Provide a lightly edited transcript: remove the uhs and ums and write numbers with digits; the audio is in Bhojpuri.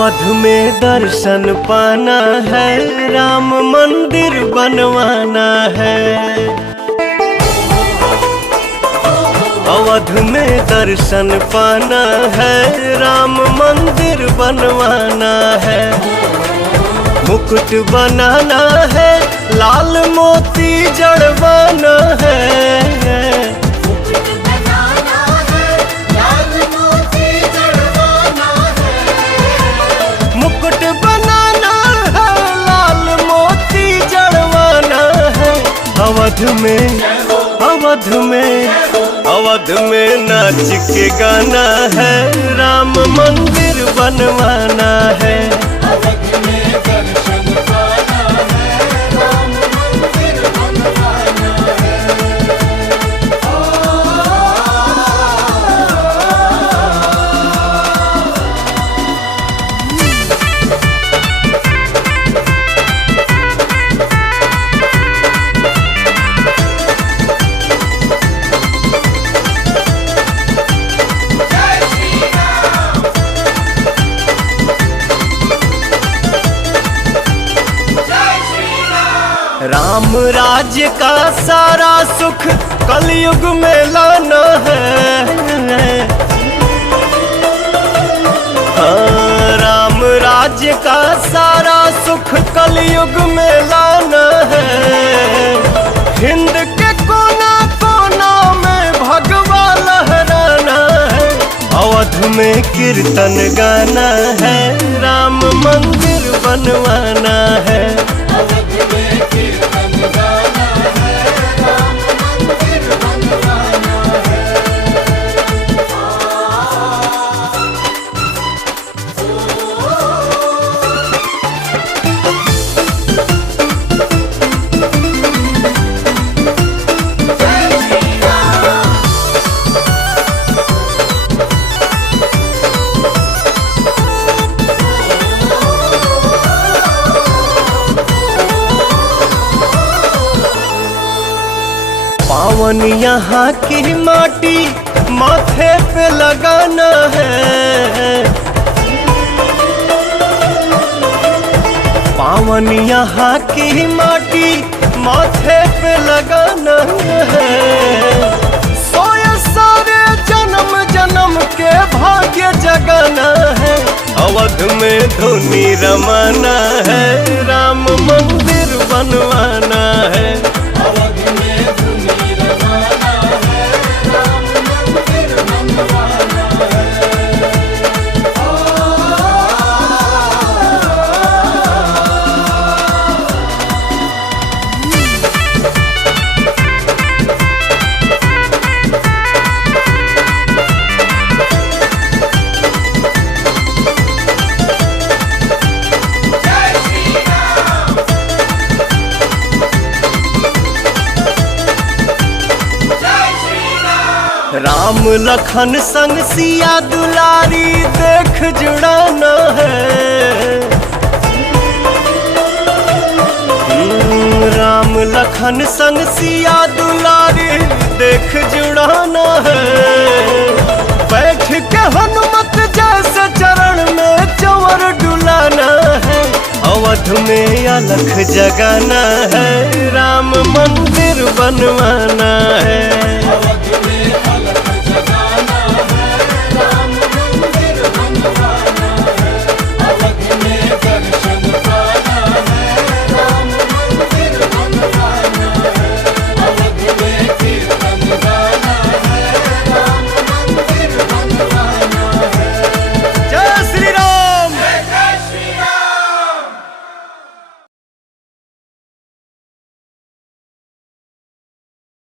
अवध में दर्शन पाना है, राम मंदिर बनवाना है। अवध में दर्शन पाना है, राम मंदिर बनवाना है। मुकुट बनाना है, लाल मोती जड़वाना है। मुकुट बनाना है, लाल मोती जड़वाना है। अवध में नाच के गाना है, राम मंदिर बनवाना है। राम राज्य का सारा सुख कलयुग में लाना है। हाँ, राम राज्य का सारा सुख कलयुग में लाना है। हिंद के कोना कोना में भगवा लहराना है। अवध में कीर्तन गाना है, राम मंदिर बनवाना है। पावन यहाँ की माटी माथे पे लगाना है। पावन यहाँ की माटी माथे पे लगाना है। सोए सारे जन्म जन्म के भाग्य जगाना है। अवध में धुनी रमाना है, राम मंदिर बनवाना है। राम लखन संग सिया दुलारी देख जुड़ाना है। राम लखन संग सिया दुलारी देख जुड़ाना है। बैठ के हनुमत जैसे चरण में चंवर डुलाना है। अवध में अलख जगाना है, राम मंदिर बनवाना है।